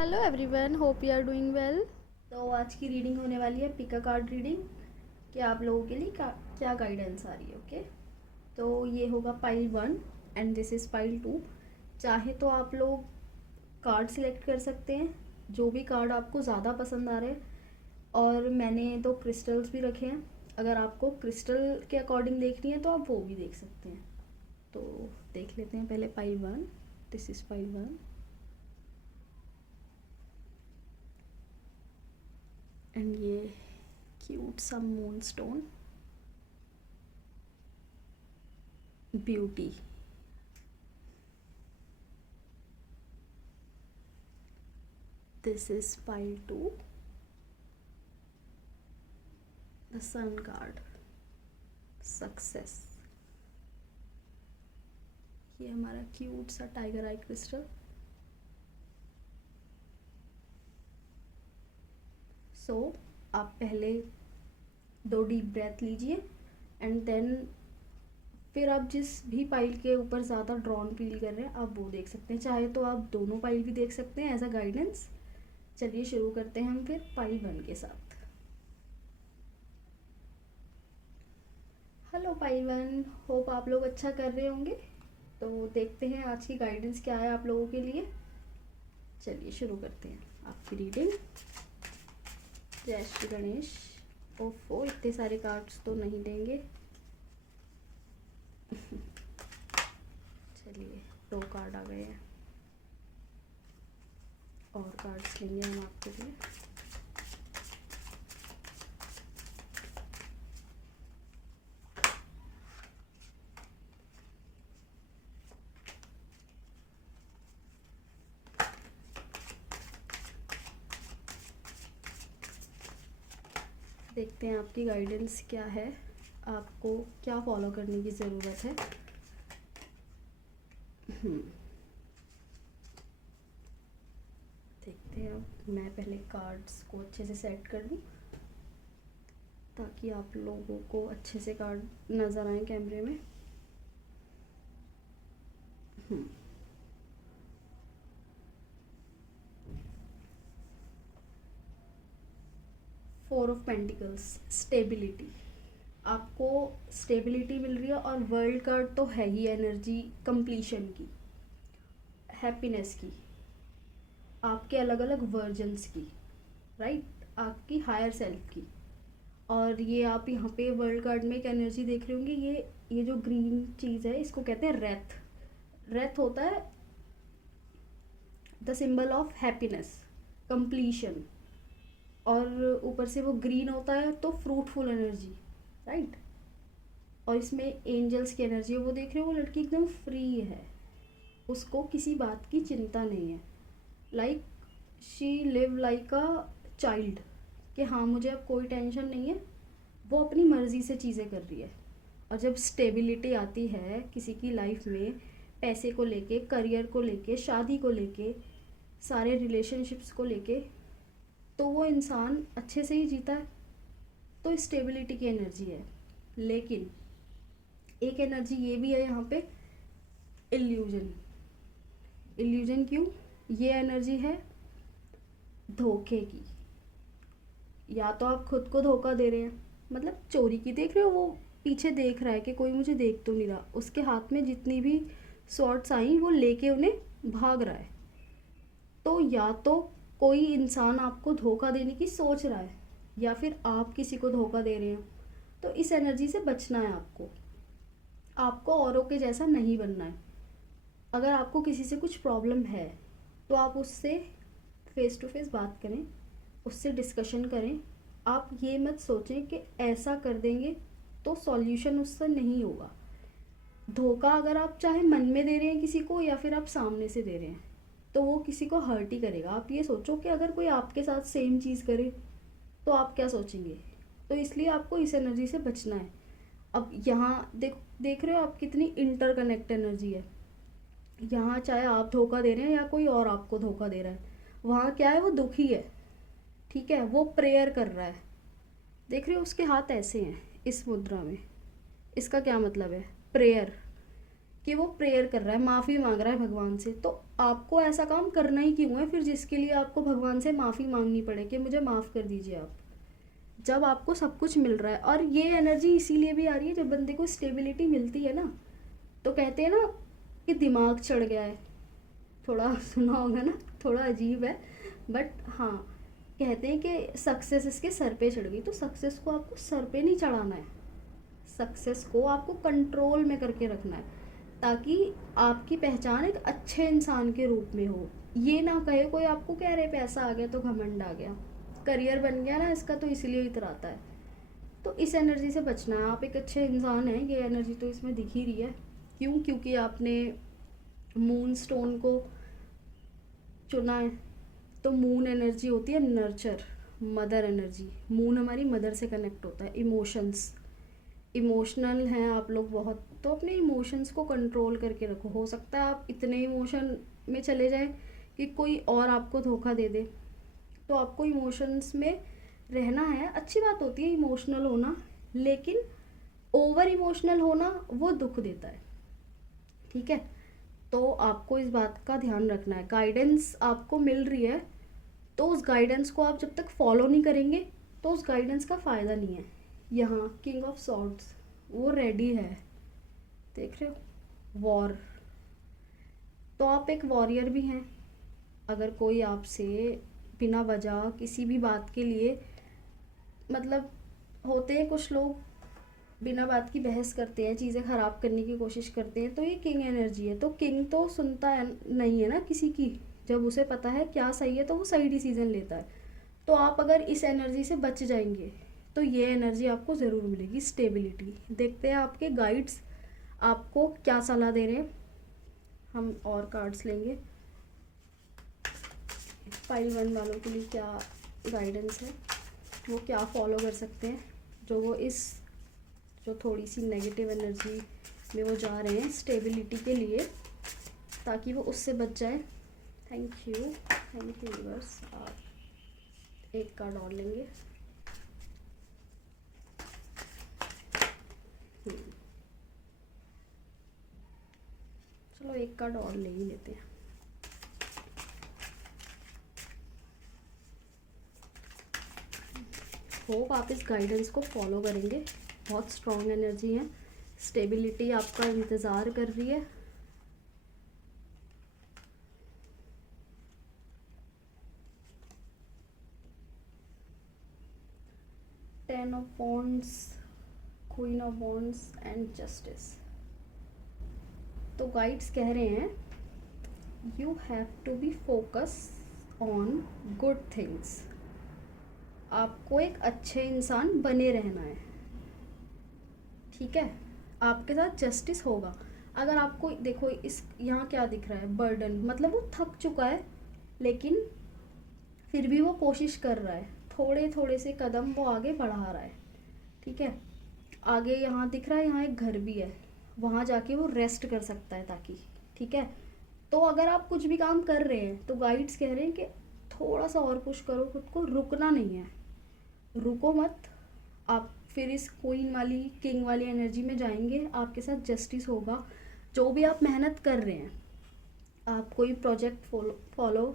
Hello everyone, hope you are doing well. तो आज की रीडिंग होने वाली है पिक अ कार्ड रीडिंग कि आप लोगों के लिए क्या गाइडेंस आ रही है। ओके, तो ये होगा pile 1 and this is pile 2। चाहे तो आप लोग कार्ड सिलेक्ट कर सकते हैं, जो भी कार्ड आपको ज़्यादा पसंद आ रहे हैं। और मैंने तो क्रिस्टल्स भी रखे हैं, अगर आपको क्रिस्टल के अकॉर्डिंग देखनी है तो आप वो भी देख सकते हैं। तो देख लेते हैं पहले pile 1। This is pile 1 and ये क्यूट सा moon stone beauty. This is pile 2, the sun card, success. ये हमारा क्यूट सा टाइगर आई क्रिस्टल। सो आप पहले 2 डीप ब्रेथ लीजिए एंड देन फिर आप जिस भी पाइल के ऊपर ज़्यादा ड्रॉन फील कर रहे हैं आप वो देख सकते हैं। चाहे तो आप दोनों पाइल भी देख सकते हैं एज अ गाइडेंस। चलिए शुरू करते हैं हम फिर पाइल 1 के साथ। हेलो पाइल 1, होप आप लोग अच्छा कर रहे होंगे। तो देखते हैं आज की गाइडेंस क्या है आप लोगों के लिए। चलिए शुरू करते हैं आपकी रीडिंग। जय श्री गणेश। ओफो, इतने सारे कार्ड्स तो नहीं देंगे। चलिए 2 कार्ड आ गए हैं और कार्ड्स लेंगे हम आपके लिए। देखते हैं आपकी गाइडेंस क्या है, आपको क्या फॉलो करने की ज़रूरत है। देखते हैं, अब मैं पहले कार्ड्स को अच्छे से सेट कर दूँ ताकि आप लोगों को अच्छे से कार्ड नज़र आए कैमरे में। 4 ऑफ पेंटिकल्स, स्टेबिलिटी। आपको स्टेबिलिटी मिल रही है और वर्ल्ड कार्ड तो है ही एनर्जी कंप्लीशन की, हैप्पीनेस की, आपके अलग अलग वर्जन्स की, राइट, आपकी हायर सेल्फ की। और ये आप यहाँ पे वर्ल्ड कार्ड में एक एनर्जी देख रहे होंगे, ये जो ग्रीन चीज़ है इसको कहते हैं रेथ। रेथ होता है the symbol of happiness, completion. और ऊपर से वो ग्रीन होता है तो फ्रूटफुल एनर्जी, राइट। और इसमें एंजल्स की एनर्जी है। वो देख रहे हो, वो लड़की एकदम फ्री है, उसको किसी बात की चिंता नहीं है। Like she live like a child, कि हाँ मुझे अब कोई टेंशन नहीं है, वो अपनी मर्ज़ी से चीज़ें कर रही है। और जब स्टेबिलिटी आती है किसी की लाइफ में, पैसे को लेके, करियर को लेके, शादी को लेके, सारे रिलेशनशिप्स को लेके, तो वो इंसान अच्छे से ही जीता है। तो स्टेबिलिटी की एनर्जी है। लेकिन एक एनर्जी ये भी है यहाँ पे, इल्यूजन। इल्यूजन क्यों? ये एनर्जी है धोखे की। या तो आप खुद को धोखा दे रहे हैं, मतलब चोरी की। देख रहे हो, वो पीछे देख रहा है कि कोई मुझे देख तो नहीं रहा, उसके हाथ में जितनी भी शॉट्स आई वो लेके उन्हें भाग रहा है। तो या तो कोई इंसान आपको धोखा देने की सोच रहा है या फिर आप किसी को धोखा दे रहे हैं। तो इस एनर्जी से बचना है आपको। आपको औरों के जैसा नहीं बनना है। अगर आपको किसी से कुछ प्रॉब्लम है तो आप उससे फेस टू फेस बात करें, उससे डिस्कशन करें। आप ये मत सोचें कि ऐसा कर देंगे तो सॉल्यूशन उससे नहीं होगा। धोखा अगर आप चाहे मन में दे रहे हैं किसी को या फिर आप सामने से दे रहे हैं, तो वो किसी को हर्ट ही करेगा। आप ये सोचो कि अगर कोई आपके साथ सेम चीज़ करे तो आप क्या सोचेंगे। तो इसलिए आपको इस एनर्जी से बचना है। अब यहाँ देख रहे हो आप कितनी इंटरकनेक्ट एनर्जी है। यहाँ चाहे आप धोखा दे रहे हैं या कोई और आपको धोखा दे रहा है, वहाँ क्या है, वो दुखी है, ठीक है, वो प्रेयर कर रहा है। देख रहे हो उसके हाथ ऐसे हैं इस मुद्रा में। इसका क्या मतलब है? प्रेयर। कि वो प्रेयर कर रहा है, माफ़ी मांग रहा है भगवान से, तो आपको ऐसा काम करना ही क्यों है फिर जिसके लिए आपको भगवान से माफ़ी मांगनी पड़े कि मुझे माफ़ कर दीजिए आप, जब आपको सब कुछ मिल रहा है। और ये एनर्जी इसीलिए भी आ रही है, जब बंदे को स्टेबिलिटी मिलती है ना, तो कहते हैं ना कि दिमाग चढ़ गया है, थोड़ा सुना होगा ना, थोड़ा अजीब है बट हाँ, कहते हैं कि सक्सेस इसके सर पे चढ़ गई। तो सक्सेस को आपको सर पे नहीं चढ़ाना है, सक्सेस को आपको कंट्रोल में करके रखना है, ताकि आपकी पहचान एक अच्छे इंसान के रूप में हो। ये ना कहे कोई आपको कह रहे पैसा आ गया तो घमंड आ गया, करियर बन गया ना इसका तो इसलिए इतराता है। तो इस एनर्जी से बचना है। आप एक अच्छे इंसान हैं, ये एनर्जी तो इसमें दिख ही रही है। क्यों? क्योंकि आपने मून स्टोन को चुना है। तो मून एनर्जी होती है नर्चर, मदर एनर्जी। मून हमारी मदर से कनेक्ट होता है। इमोशंस, इमोशनल हैं आप लोग बहुत, तो अपने इमोशंस को कंट्रोल करके रखो। हो सकता है आप इतने इमोशन में चले जाए कि कोई और आपको धोखा दे दे, तो आपको इमोशंस में रहना है। अच्छी बात होती है इमोशनल होना, लेकिन ओवर इमोशनल होना वो दुख देता है। ठीक है, तो आपको इस बात का ध्यान रखना है। गाइडेंस आपको मिल रही है, तो उस गाइडेंस को आप जब तक फॉलो नहीं करेंगे तो उस गाइडेंस का फ़ायदा नहीं है। यहाँ किंग ऑफ सॉर्ड्स वो रेडी है, देख रहे हो, वॉर। तो आप एक वॉरियर भी हैं। अगर कोई आपसे बिना वजह किसी भी बात के लिए, मतलब होते हैं कुछ लोग बिना बात की बहस करते हैं, चीज़ें ख़राब करने की कोशिश करते हैं, तो ये किंग एनर्जी है। तो किंग तो सुनता है नहीं है ना किसी की, जब उसे पता है क्या सही है तो वो सही डिसीजन लेता है। तो आप अगर इस एनर्जी से बच जाएंगे तो ये एनर्जी आपको ज़रूर मिलेगी, स्टेबिलिटी। देखते हैं आपके गाइड्स आपको क्या सलाह दे रहे हैं। हम और कार्ड्स लेंगे। फाइल 1 वालों के लिए क्या गाइडेंस है, वो क्या फॉलो कर सकते हैं, जो वो इस जो थोड़ी सी नेगेटिव एनर्जी में वो जा रहे हैं स्टेबिलिटी के लिए, ताकि वो उससे बच जाए। Thank you universe. आप एक कार्ड और लेंगे। चलो एक कार्ड और ले ही लेते हैं। होप आप इस गाइडेंस को फॉलो करेंगे। बहुत स्ट्रॉन्ग एनर्जी है, स्टेबिलिटी आपका इंतज़ार कर रही है। Ten of wands, queen of wands and justice. तो गाइड्स कह रहे हैं you have to be focus on good things. आपको एक अच्छे इंसान बने रहना है, ठीक है। आपके साथ जस्टिस होगा। अगर आपको देखो इस यहाँ क्या दिख रहा है, बर्डन, मतलब वो थक चुका है लेकिन फिर भी वो कोशिश कर रहा है, थोड़े थोड़े से कदम वो आगे बढ़ा रहा है, ठीक है। आगे यहाँ दिख रहा है, यहाँ एक घर भी है, वहाँ जाके वो रेस्ट कर सकता है ताकि, ठीक है। तो अगर आप कुछ भी काम कर रहे हैं तो गाइड्स कह रहे हैं कि थोड़ा सा और पुश करो खुद को, रुकना नहीं है, रुको मत। आप फिर इस क्वीन वाली किंग वाली एनर्जी में जाएंगे, आपके साथ जस्टिस होगा। जो भी आप मेहनत कर रहे हैं, आप कोई प्रोजेक्ट फॉलो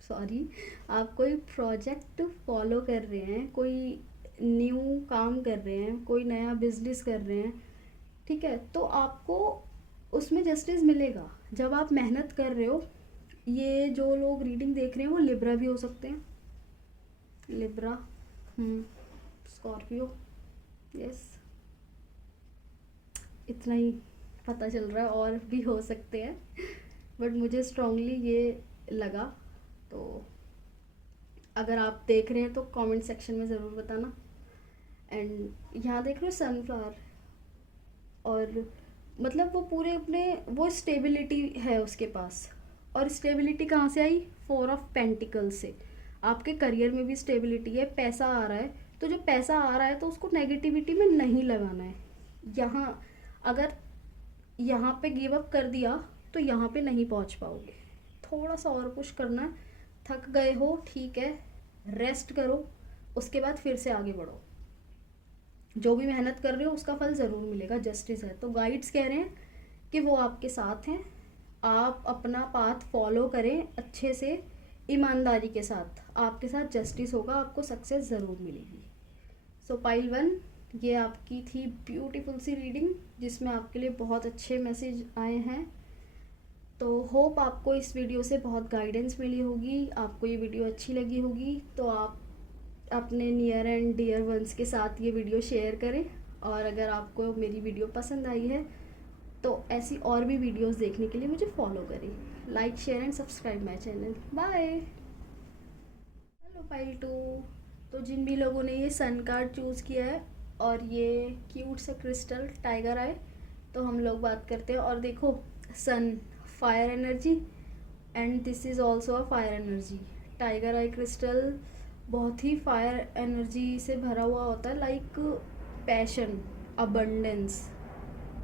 सॉरी आप कोई प्रोजेक्ट फॉलो कर रहे हैं, कोई न्यू काम कर रहे हैं, कोई नया बिजनेस कर रहे हैं, ठीक है, तो आपको उसमें जस्टिस मिलेगा जब आप मेहनत कर रहे हो। ये जो लोग रीडिंग देख रहे हैं वो लिब्रा भी हो सकते हैं, लिब्रा, स्कॉर्पियो, यस, इतना ही पता चल रहा है, और भी हो सकते हैं बट मुझे स्ट्रांगली ये लगा। तो अगर आप देख रहे हैं तो कमेंट सेक्शन में ज़रूर बताना। एंड यहाँ देख रहे हो सनफ्लावर, और मतलब वो पूरे अपने वो स्टेबिलिटी है उसके पास। और स्टेबिलिटी कहाँ से आई? 4 ऑफ पेंटिकल्स से। आपके करियर में भी स्टेबिलिटी है, पैसा आ रहा है, तो जो पैसा आ रहा है तो उसको नेगेटिविटी में नहीं लगाना है। यहाँ अगर यहाँ पे गिव अप कर दिया तो यहाँ पे नहीं पहुँच पाओगे, थोड़ा सा और पुश करना है। थक गए हो, ठीक है, रेस्ट करो, उसके बाद फिर से आगे बढ़ो। जो भी मेहनत कर रहे हो उसका फल ज़रूर मिलेगा, जस्टिस है। तो गाइड्स कह रहे हैं कि वो आपके साथ हैं। आप अपना पाथ फॉलो करें अच्छे से, ईमानदारी के साथ, आपके साथ जस्टिस होगा, आपको सक्सेस ज़रूर मिलेगी। सो पाइल 1, ये आपकी थी ब्यूटीफुल सी रीडिंग जिसमें आपके लिए बहुत अच्छे मैसेज आए हैं। तो होप आपको इस वीडियो से बहुत गाइडेंस मिली होगी, आपको ये वीडियो अच्छी लगी होगी। तो आप अपने नियर एंड डियर वंस के साथ ये वीडियो शेयर करें, और अगर आपको मेरी वीडियो पसंद आई है तो ऐसी और भी वीडियोस देखने के लिए मुझे फॉलो करें। Like, share and subscribe my channel. Bye. Hello pile 2। तो जिन भी लोगों ने ये सन कार्ड चूज़ किया है और ये क्यूट सा क्रिस्टल टाइगर आए, तो हम लोग बात करते हैं। और देखो, sun fire energy and this is also a fire energy. Tiger eye crystal बहुत ही फायर एनर्जी से भरा हुआ होता है, लाइक पैशन, अबंडेंस,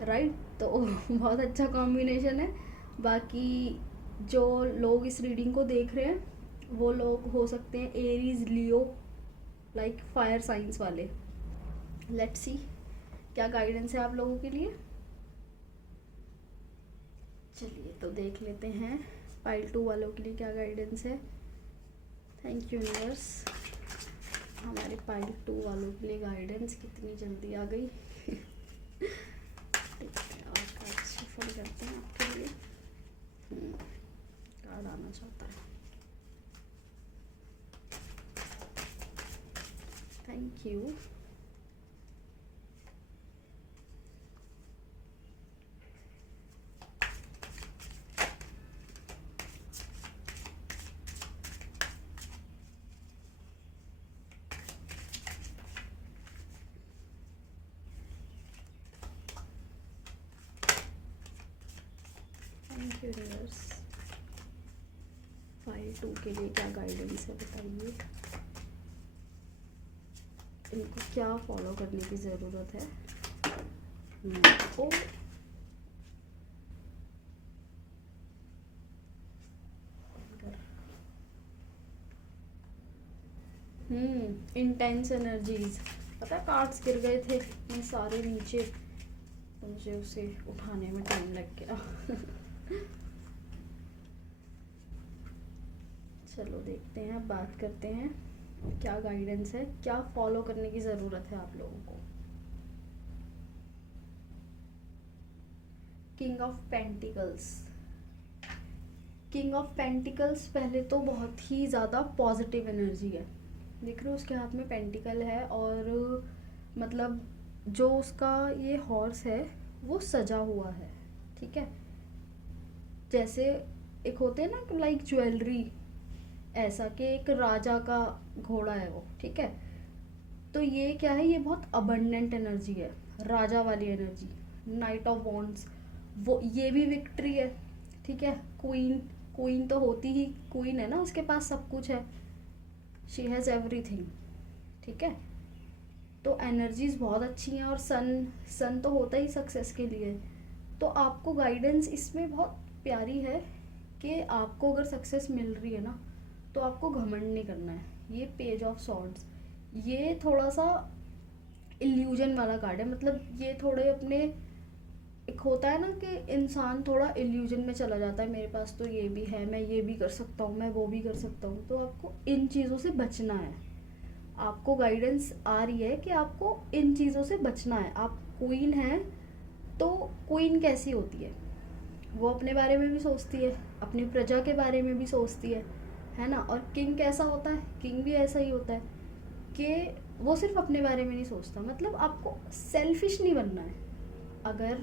राइट। तो बहुत अच्छा कॉम्बिनेशन है। बाकी जो लोग इस रीडिंग को देख रहे हैं वो लोग हो सकते हैं एरीज, लियो, लाइक फायर साइंस वाले। लेट्स सी क्या गाइडेंस है आप लोगों के लिए। चलिए तो देख लेते हैं पाइल 2 वालों के लिए क्या गाइडेंस है। Thank you universe. हमारे पाइल 2 वालों के लिए गाइडेंस कितनी जल्दी आ गई। और कार्ड शफल करते हैं आपके लिए। कार्ड आना चाहता है। Thank you. Thank you universe. Pile 2 के लिए क्या गाइडेंस है बताइए। इनको क्या फॉलो करने की ज़रूरत है। ओ इंटेंस एनर्जीज। पता है कार्ड्स गिर गए थे मैं सारे नीचे, तो मुझे उसे उठाने में टाइम लग गया। चलो देखते हैं, अब बात करते हैं क्या गाइडेंस है, क्या फॉलो करने की ज़रूरत है आप लोगों को। King of pentacles. King of pentacles पहले तो बहुत ही ज़्यादा पॉजिटिव एनर्जी है। देख रहे हो उसके हाथ में पेंटिकल है, और मतलब जो उसका ये हॉर्स है वो सजा हुआ है, ठीक है। जैसे एक होते हैं ना लाइक ज्वेलरी, ऐसा कि एक राजा का घोड़ा है वो, ठीक है। तो ये क्या है, ये बहुत अबंडेंट एनर्जी है, राजा वाली एनर्जी। नाइट ऑफ वॉन्ड्स, वो ये भी विक्ट्री है, ठीक है। क्वीन, क्वीन तो होती ही क्वीन है ना, उसके पास सब कुछ है, शी हैज़ एवरीथिंग, ठीक है। तो एनर्जीज बहुत अच्छी हैं। और सन, सन तो होता ही सक्सेस के लिए। तो आपको गाइडेंस इसमें बहुत प्यारी है कि आपको अगर सक्सेस मिल रही है ना, तो आपको घमंड नहीं करना है। ये पेज ऑफ सॉर्ड्स, ये थोड़ा सा इल्यूजन वाला कार्ड है। मतलब ये थोड़े अपने, एक होता है ना कि इंसान थोड़ा इल्यूजन में चला जाता है, मेरे पास तो ये भी है, मैं ये भी कर सकता हूँ, मैं वो भी कर सकता हूँ। तो आपको इन चीज़ों से बचना है। आपको गाइडेंस आ रही है कि आपको इन चीज़ों से बचना है। आप क्वीन हैं, तो क्वीन कैसी होती है, वो अपने बारे में भी सोचती है, अपनी प्रजा के बारे में भी सोचती है ना। और किंग कैसा होता है, किंग भी ऐसा ही होता है कि वो सिर्फ अपने बारे में नहीं सोचता। मतलब आपको सेल्फिश नहीं बनना है। अगर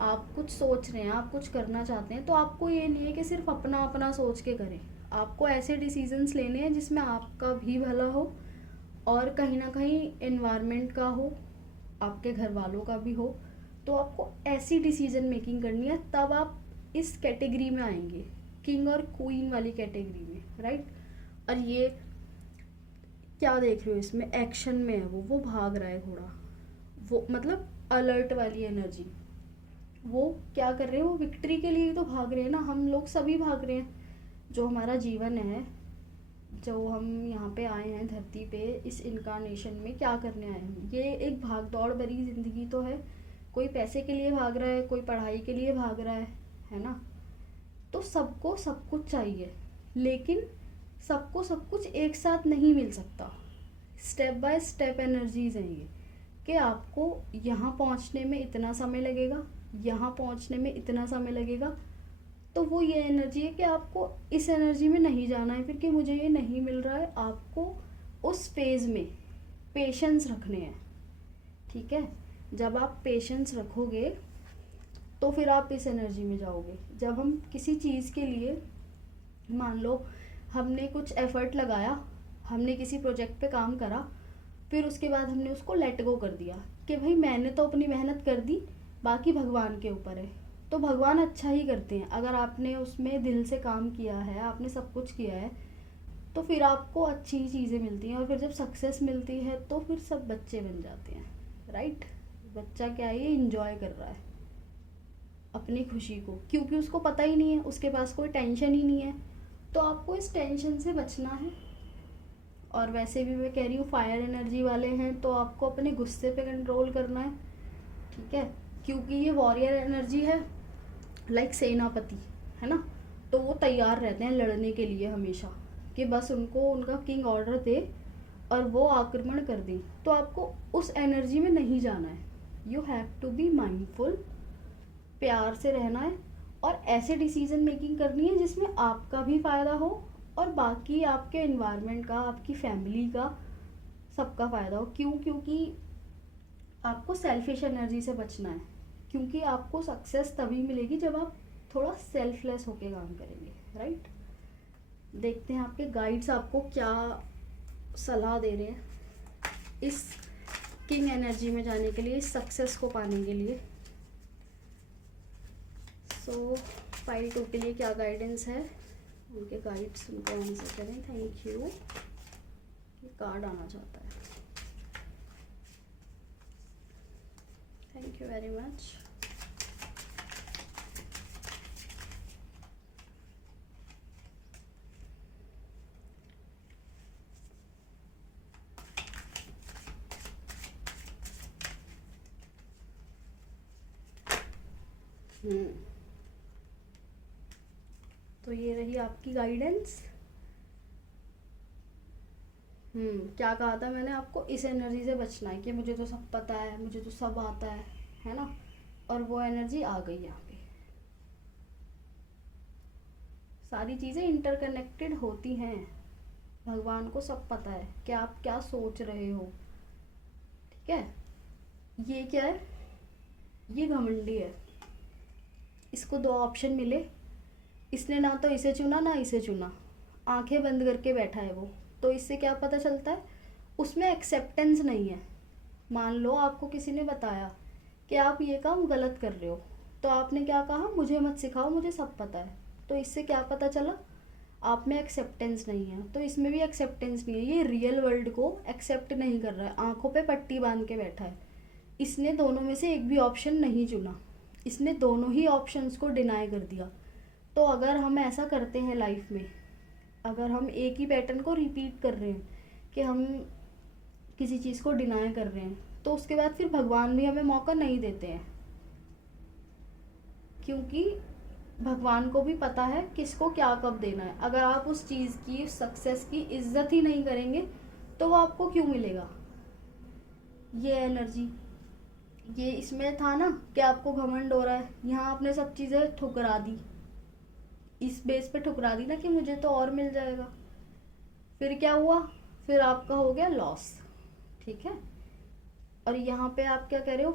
आप कुछ सोच रहे हैं, आप कुछ करना चाहते हैं, तो आपको ये नहीं है कि सिर्फ अपना अपना सोच के करें। आपको ऐसे डिसीजंस लेने हैं जिसमें आपका भी भला हो, और कहीं ना कहीं एनवायरनमेंट का हो, आपके घर वालों का भी हो। तो आपको ऐसी डिसीजन मेकिंग करनी है, तब आप इस कैटेगरी में आएंगे, किंग और क्वीन वाली कैटेगरी में, राइट। और ये क्या देख रहे हो, इसमें एक्शन में है वो भाग रहा है घोड़ा, वो मतलब अलर्ट वाली एनर्जी। वो क्या कर रहे हैं, वो विक्ट्री के लिए तो भाग रहे हैं ना। हम लोग सभी भाग रहे हैं। जो हमारा जीवन है, जो हम यहाँ पे आए हैं धरती पे, इस इनकारनेशन में क्या करने आए हैं, ये एक भाग दौड़ भरी ज़िंदगी तो है, कोई पैसे के लिए भाग रहा है, कोई पढ़ाई के लिए भाग रहा है ना। तो सबको सब कुछ चाहिए, लेकिन सबको सब कुछ एक साथ नहीं मिल सकता। स्टेप बाय स्टेप एनर्जीज हैं ये, कि आपको यहाँ पहुँचने में इतना समय लगेगा, यहाँ पहुँचने में इतना समय लगेगा। तो वो ये एनर्जी है कि आपको इस एनर्जी में नहीं जाना है फिर कि मुझे ये नहीं मिल रहा है। आपको उस फेज़ में पेशेंस रखने हैं, ठीक है। जब आप पेशेंस रखोगे तो फिर आप इस एनर्जी में जाओगे। जब हम किसी चीज़ के लिए, मान लो हमने कुछ एफर्ट लगाया, हमने किसी प्रोजेक्ट पे काम करा, फिर उसके बाद हमने उसको लेट गो कर दिया कि भाई मैंने तो अपनी मेहनत कर दी, बाकी भगवान के ऊपर है। तो भगवान अच्छा ही करते हैं। अगर आपने उसमें दिल से काम किया है, आपने सब कुछ किया है, तो फिर आपको अच्छी चीज़ें मिलती हैं। और फिर जब सक्सेस मिलती है तो फिर सब बच्चे बन जाते हैं, राइट। बच्चा क्या है, ये इंजॉय कर रहा है अपनी खुशी को, क्योंकि उसको पता ही नहीं है, उसके पास कोई टेंशन ही नहीं है। तो आपको इस टेंशन से बचना है। और वैसे भी मैं कह रही हूँ, फायर एनर्जी वाले हैं तो आपको अपने गुस्से पे कंट्रोल करना है, ठीक है। क्योंकि ये वॉरियर एनर्जी है, लाइक सेनापति, है ना। तो वो तैयार रहते हैं लड़ने के लिए हमेशा, कि बस उनको उनका किंग ऑर्डर दे और वो आक्रमण कर दें। तो आपको उस एनर्जी में नहीं जाना है। You have to be mindful, प्यार से रहना है और ऐसे डिसीजन मेकिंग करनी है जिसमें आपका भी फ़ायदा हो और बाकी आपके एनवायरनमेंट का, आपकी फैमिली का, सबका फ़ायदा हो। क्यों? क्योंकि आपको सेल्फिश एनर्जी से बचना है। क्योंकि आपको सक्सेस तभी मिलेगी जब आप थोड़ा सेल्फलेस होके काम करेंगे, राइट। देखते हैं आपके गाइड्स आपको क्या सलाह दे रहे हैं इस किंग एनर्जी में जाने के लिए, इस सक्सेस को पाने के लिए। सो फाइल 2 के लिए क्या गाइडेंस है, उनके गाइड्स उनको आंसर करें। Thank you. ये कार्ड आना चाहता है। Thank you very much. तो ये रही आपकी गाइडेंस। क्या कहा था मैंने आपको, इस एनर्जी से बचना है कि मुझे तो सब पता है, मुझे तो सब आता है ना। और वो एनर्जी आ गई यहाँ पे। सारी चीज़ें इंटरकनेक्टेड होती हैं। भगवान को सब पता है कि आप क्या सोच रहे हो, ठीक है। ये क्या है, ये घमंडी है। इसको 2 ऑप्शन मिले, इसने ना तो इसे चुना ना इसे चुना, आंखें बंद करके बैठा है वो। तो इससे क्या पता चलता है, उसमें एक्सेप्टेंस नहीं है। मान लो आपको किसी ने बताया कि आप ये काम गलत कर रहे हो, तो आपने क्या कहा, मुझे मत सिखाओ, मुझे सब पता है। तो इससे क्या पता चला, आप में एक्सेप्टेंस नहीं है। तो इसमें भी एक्सेप्टेंस नहीं है। ये रियल वर्ल्ड को एक्सेप्ट नहीं कर रहा है, आंखों पे पट्टी बांध के बैठा है। इसने दोनों में से एक भी ऑप्शन नहीं चुना, इसने दोनों ही ऑप्शंस को डिनाई कर दिया। तो अगर हम ऐसा करते हैं लाइफ में, अगर हम एक ही पैटर्न को रिपीट कर रहे हैं कि हम किसी चीज़ को डिनाई कर रहे हैं, तो उसके बाद फिर भगवान भी हमें मौका नहीं देते हैं। क्योंकि भगवान को भी पता है किसको क्या कब देना है। अगर आप उस चीज़ की, सक्सेस की इज्जत ही नहीं करेंगे तो वो आपको क्यों मिलेगा। ये एनर्जी, ये इसमें था ना कि आपको घमंड हो रहा है, यहाँ आपने सब चीज़ें ठुकरा दी, इस बेस पे ठुकरा दी ना कि मुझे तो और मिल जाएगा। फिर क्या हुआ, फिर आपका हो गया लॉस, ठीक है। और यहाँ पे आप क्या कह रहे हो,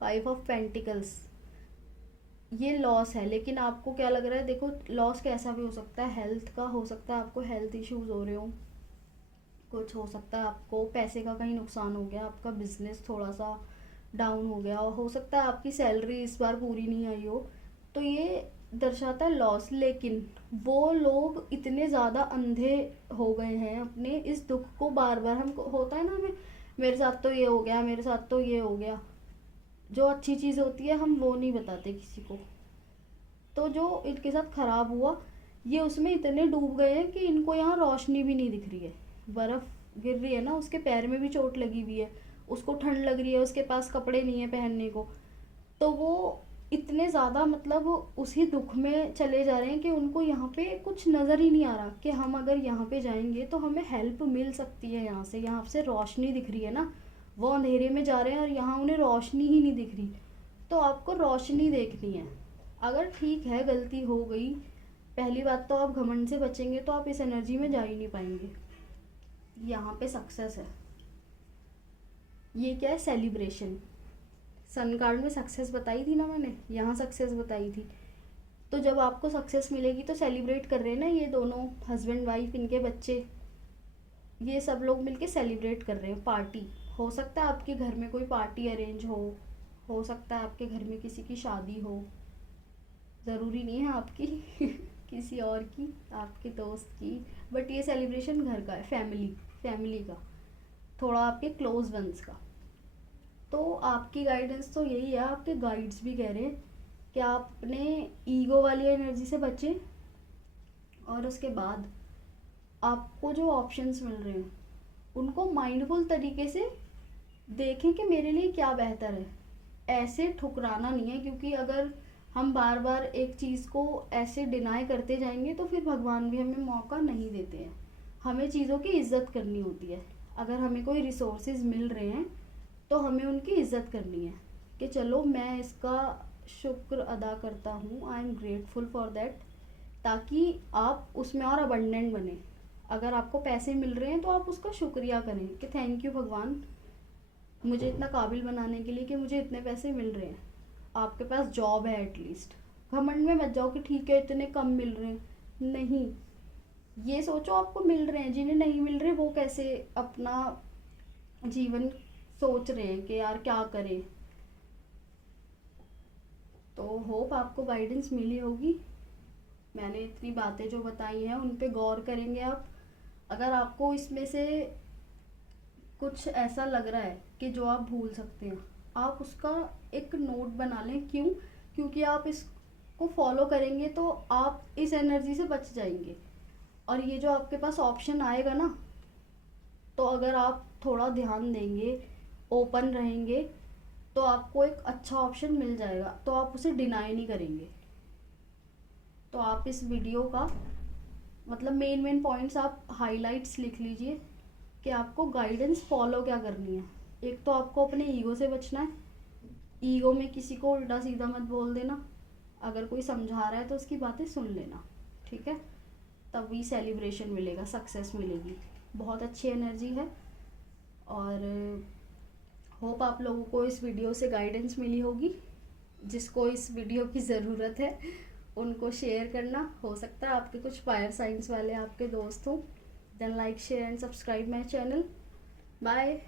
5 ऑफ पेंटिकल्स, ये लॉस है। लेकिन आपको क्या लग रहा है, देखो लॉस कैसा भी हो सकता है, हेल्थ का हो सकता है, आपको हेल्थ इश्यूज हो रहे हो, कुछ हो सकता है आपको पैसे का कहीं नुकसान हो गया, आपका बिजनेस थोड़ा सा डाउन हो गया, हो सकता है आपकी सैलरी इस बार पूरी नहीं आई हो। तो ये दर्शाता है लॉस। लेकिन वो लोग इतने ज़्यादा अंधे हो गए हैं अपने इस दुख को, बार बार हमको होता है ना, हमें मेरे साथ तो ये हो गया, मेरे साथ तो ये हो गया। जो अच्छी चीज़ होती है हम वो नहीं बताते किसी को। तो जो इनके साथ खराब हुआ, ये उसमें इतने डूब गए हैं कि इनको यहाँ रोशनी भी नहीं दिख रही है। बर्फ़ गिर रही है ना, उसके पैर में भी चोट लगी हुई है, उसको ठंड लग रही है, उसके पास कपड़े नहीं है पहनने को, तो वो इतने ज़्यादा मतलब उसी दुख में चले जा रहे हैं कि उनको यहाँ पे कुछ नज़र ही नहीं आ रहा कि हम अगर यहाँ पे जाएंगे तो हमें हेल्प मिल सकती है, यहाँ से रोशनी दिख रही है ना। वो अंधेरे में जा रहे हैं और यहाँ उन्हें रोशनी ही नहीं दिख रही। तो आपको रोशनी देखनी है। अगर ठीक है गलती हो गई, पहली बात तो आप घमंड से बचेंगे तो आप इस एनर्जी में जा ही नहीं पाएंगे। यहाँ पे सक्सेस है। ये क्या है? सेलिब्रेशन। सन कार्ड में सक्सेस बताई थी ना मैंने, यहाँ सक्सेस बताई थी। तो जब आपको सक्सेस मिलेगी तो सेलिब्रेट कर रहे हैं ना ये दोनों, हस्बैंड वाइफ, इनके बच्चे, ये सब लोग मिलके सेलिब्रेट कर रहे हैं। पार्टी हो सकता है आपके घर में कोई पार्टी अरेंज हो सकता है आपके घर में किसी की शादी हो, ज़रूरी नहीं है आपकी किसी और की, आपके दोस्त की। बट ये सेलिब्रेशन घर का है, फैमिली का, थोड़ा आपके क्लोज वंस का। तो आपकी गाइडेंस तो यही है, आपके गाइड्स भी कह रहे हैं कि आप अपने ईगो वाली एनर्जी से बचें, और उसके बाद आपको जो ऑप्शंस मिल रहे हैं उनको माइंडफुल तरीके से देखें कि मेरे लिए क्या बेहतर है। ऐसे ठुकराना नहीं है, क्योंकि अगर हम बार बार एक चीज़ को ऐसे डिनाई करते जाएंगे तो फिर भगवान भी हमें मौका नहीं देते हैं। हमें चीज़ों की इज्जत करनी होती है। अगर हमें कोई रिसोर्सेज मिल रहे हैं तो हमें उनकी इज्जत करनी है कि चलो मैं इसका शुक्र अदा करता हूँ, I am grateful for that, ताकि आप उसमें और अबंडेंट बने। अगर आपको पैसे मिल रहे हैं तो आप उसका शुक्रिया करें कि थैंक यू भगवान, मुझे इतना काबिल बनाने के लिए कि मुझे इतने पैसे मिल रहे हैं। आपके पास जॉब है एटलीस्ट। घमंड में मत जाओ कि ठीक है इतने कम मिल रहे हैं, नहीं। ये सोचो आपको मिल रहे हैं, जिन्हें नहीं मिल रहे वो कैसे अपना जीवन सोच रहे हैं कि यार क्या करें। तो होप आपको गाइडेंस मिली होगी। मैंने इतनी बातें जो बताई हैं उन पे गौर करेंगे आप। अगर आपको इसमें से कुछ ऐसा लग रहा है कि जो आप भूल सकते हैं, आप उसका एक नोट बना लें। क्यों? क्योंकि आप इसको फॉलो करेंगे तो आप इस एनर्जी से बच जाएंगे। और ये जो आपके पास ऑप्शन आएगा ना, तो अगर आप थोड़ा ध्यान देंगे, ओपन रहेंगे, तो आपको एक अच्छा ऑप्शन मिल जाएगा, तो आप उसे डिनाई नहीं करेंगे। तो आप इस वीडियो का मतलब मेन पॉइंट्स आप हाइलाइट्स लिख लीजिए कि आपको गाइडेंस फॉलो क्या करनी है। एक तो आपको अपने ईगो से बचना है। ईगो में किसी को उल्टा सीधा मत बोल देना। अगर कोई समझा रहा है तो उसकी बातें सुन लेना, ठीक है? तभी सेलिब्रेशन मिलेगा, सक्सेस मिलेगी। बहुत अच्छी एनर्जी है। और होप आप लोगों को इस वीडियो से गाइडेंस मिली होगी। जिसको इस वीडियो की ज़रूरत है उनको शेयर करना। हो सकता है आपके कुछ फायर साइंस वाले आपके दोस्त हों। Then like, share and subscribe my channel. Bye.